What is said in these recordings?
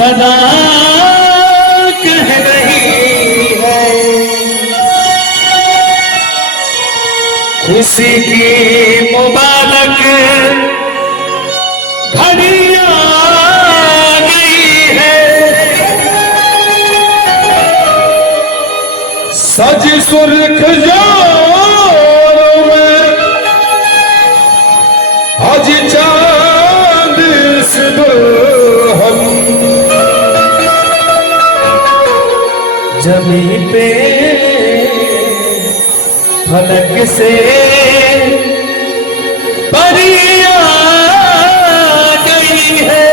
सदा कह रही है खुशी की मुबारक घड़ी आ गई है। सज सुर्ख जोरों में आज चांद से दुल्हन जमीन पे फलक से परियां गई है।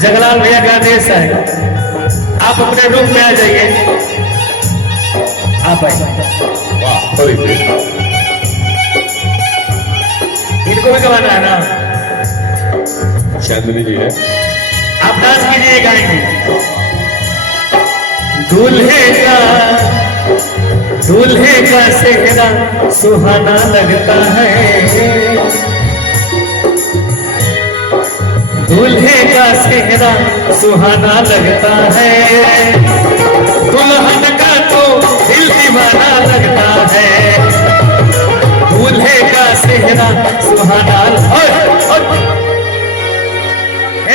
जगलाल भैया का आदेश है, आप अपने रूम में आ जाइए। आप आइए। इनको भी गवाना है ना? चांदनी जी है, आप डांस कीजिए, गाएंगे। दूल्हे का सेहरा सुहाना लगता है, दूल्हे का सेहरा सुहाना लगता है, दुल्हन का तो दिल दीवाना लगता है, दूल्हे का सेहरा सुहाना।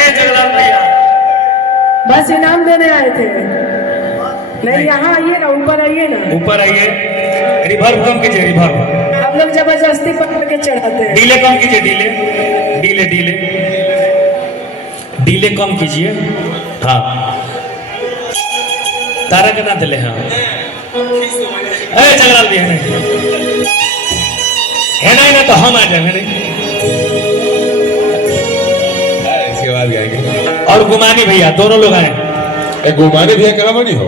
जगलाल भैया बस इनाम देने आए थे। नहीं, यहाँ आइए ना, ऊपर आइए ना। ऊपर आइए, रिवर्ब कम कीजिए, रिवर्ब। हम लोग जबरदस्ती पकड़ के चढ़ाते हैं। डीले कम कीजिए, डीले डीले डीले डीले कम कीजिए। हाँ, तारा के ना दिले। हाँ, अरे जगलाल भैया है ना तो हम आ जाए। इसके बाद गाएंगे। और गुमानी भैया, दोनों लोग आए। गुमानी भैया कहाँ बनी हो?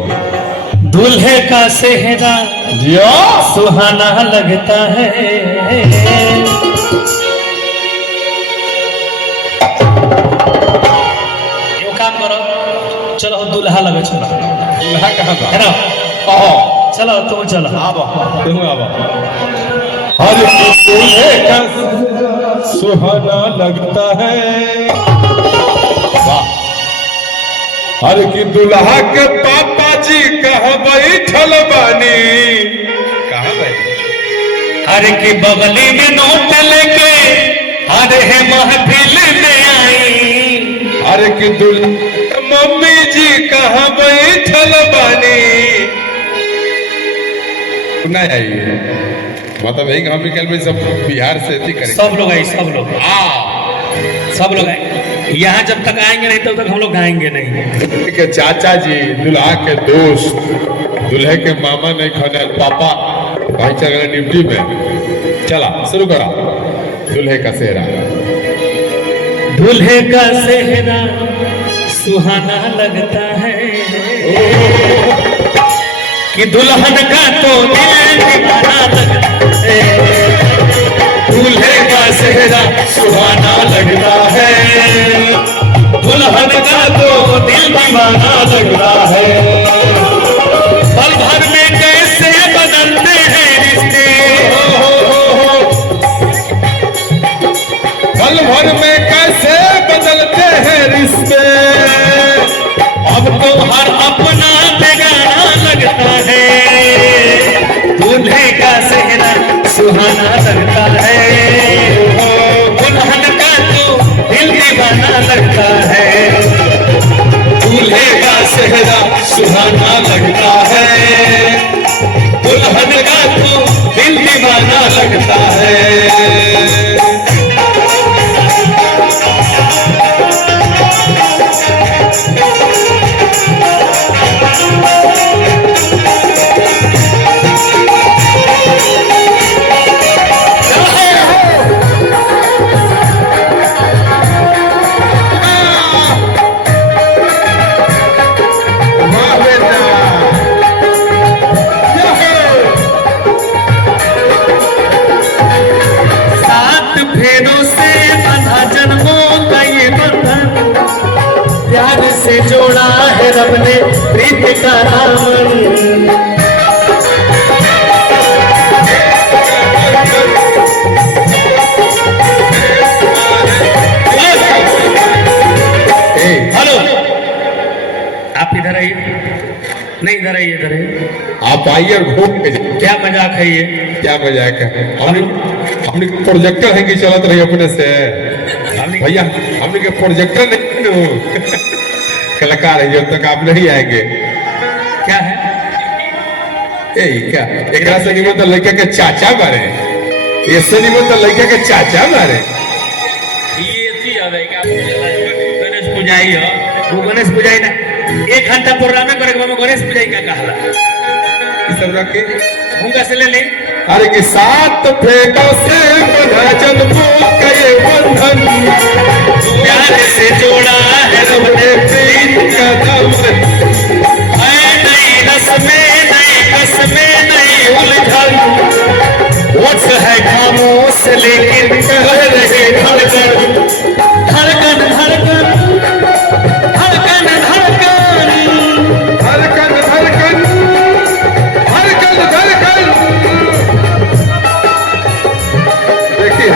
दूल्हे का सेहरा जियो सुहाना लगता है, यो काम करो, चलो दूल्हा लगे, चलो दूल्हा कहाँ था? है ना? ओहो, चलो तुम चलो। तुम आवा। हर दूल्हे का सुहाना लगता है। वाह। हर की दुल्हा के पापा जी कहाँ बैठल बानी? कहाँ बैठे? हर की बगली में नोट लेके हर है महफिल में आई, हर की मम्मी जी कहाँ बैठल बानी? सुना आइए, मतलब यही हम निकल में सब बिहार से थी करें। सब लोग आए, सब लोग सब लोग आए। यहाँ जब तक आएंगे नहीं तब तक हम लोग गाएंगे नहीं। के चाचा जी, दुल्हा के दोस्त, दुल्हे के मामा नहीं खाने पापा भाई चल गए ड्यूटी में। चला शुरू करा। दुल्हे का सेहरा। दूल्हे का सेहरा सुहाना लगता है कि दुल्हन का तो दिल दीवाना लगता है, दूल्हे का सेहरा सुहाना लगता है, दुल्हन का तो दिल दीवाना लगता है। पल भर में कैसे बदलते हैं रिश्ते, पल भर में कैसे बदलते हैं रिश्ते। अब तो हर अपना बेगाना लगता है, दूल्हे का सेहरा सुहाना लगता है, दुल्हन का तो दिल दीवाना लगता है, दूल्हे का सेहरा सुहाना लगता है, दुल्हन का तो दिल दीवाना लगता है। जोड़ा है रब ने प्रीत का दामन। हेलो, आप इधर आइए, नहीं इधर आइए, इधर आइए। आप आइए और घूम के जाइए। क्या मजाक है ये? क्या मजाक है? हमने प्रोजेक्टर है कि चलत रही अपने से भैया, हमने के प्रोजेक्टर नहीं कलाकार है, जब तक आप नहीं आएंगे। क्या है क्या एक से नहीं मतलब लड़का के चाचा मारे, ऐसे नहीं मतलब लड़का के चाचा मारे। गणेश पूजाई हो, वो गणेश पूजाई ना 1 घंटा प्रोग्राम करे गणेश पूजाई का कहला सब रखे उनका से ले ले। अरे कि 7 फेंकों से बंधा जन्मों का ये बंधन, प्यार से जोड़ा है रब ने प्रीत का दामन। नई रस्में नई कसमें नई उलझन, वक्त है खामोश लेकिन कह रहे धड़कन धड़कन धड़कन धड़कन धड़कन धड़कन धड़कन धड़कन धड़कन। देखिए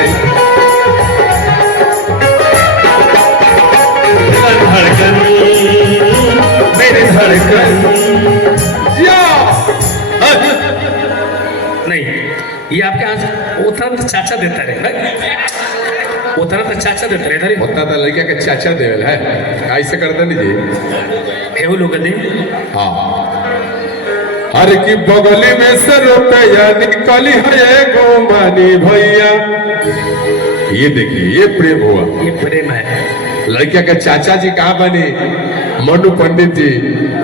धड़कन मेरे धड़कन। नहीं ये आपके यहाँ उतना तो चाचा देता रहे, उतना तो चाचा देता रहे इधर उतना तो लड़का के चाचा देवल है, ऐसे करता नहीं जी। एहू लोग दे। हाँ, हर की बगली में से रुपया निकली है गोमानी भैया। ये देखिए, ये प्रेम हुआ, ये प्रेम है। लड़किया के चाचा जी कहाँ बने? मनु पंडित जी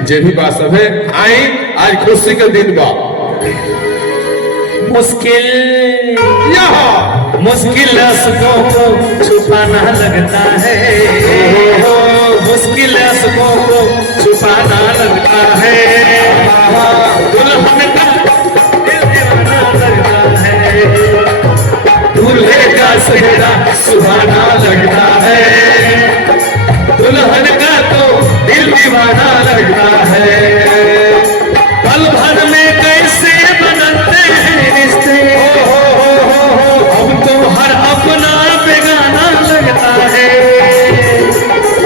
जे भी बात सब है आई, आज खुशी के दिन बा। मुश्किल यहाँ मुश्किल अशकों को छुपाना लगता है, मुश्किल अशकों को छुपाना लगता है, दुल्हन का दिल दीवाना लगता है, दूल्हे का सेहरा सुहाना लगता है, दुल्हन का तो दिल दीवाना लगता है। पल भर में कैसे बदलते हैं रिश्ते, अब तो हर अपना बेगाना लगता है,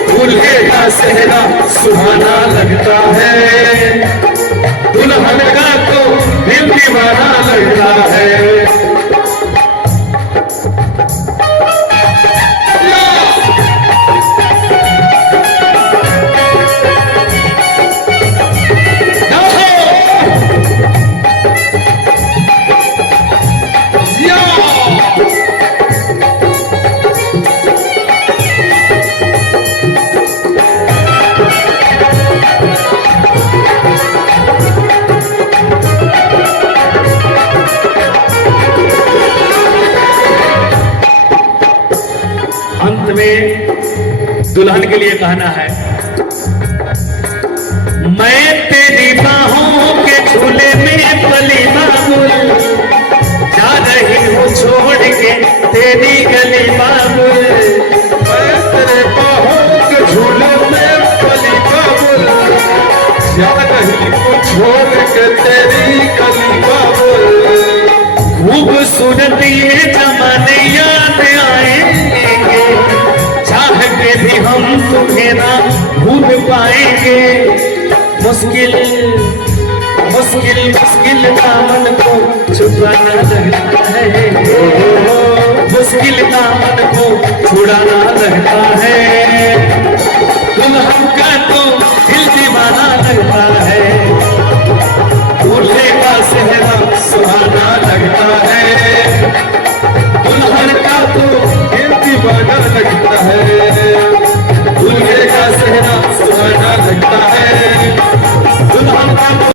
दूल्हे का सेहरा सुहाना लगता है, दुल्हन का तो दिल दीवाना लगता है। अंत में दुल्हन के लिए कहना है, मैं तेरी बाहों के झूले में पली बाबुल, जा रही हूँ छोड़ के तेरी गली बाबुल, मैं तेरे बाहों के झूले में पली बाबुल, जा रही हूँ छोड़ के तेरी गली बाबुल। खूबसूरत ये जमाने याद आएंगे, चाह के भी हम तुम्हें ना भूल पाएंगे, मुश्किल मुश्किल मुश्किल दामन को छुपाना लगता है, मुश्किल दामन को छुड़ाना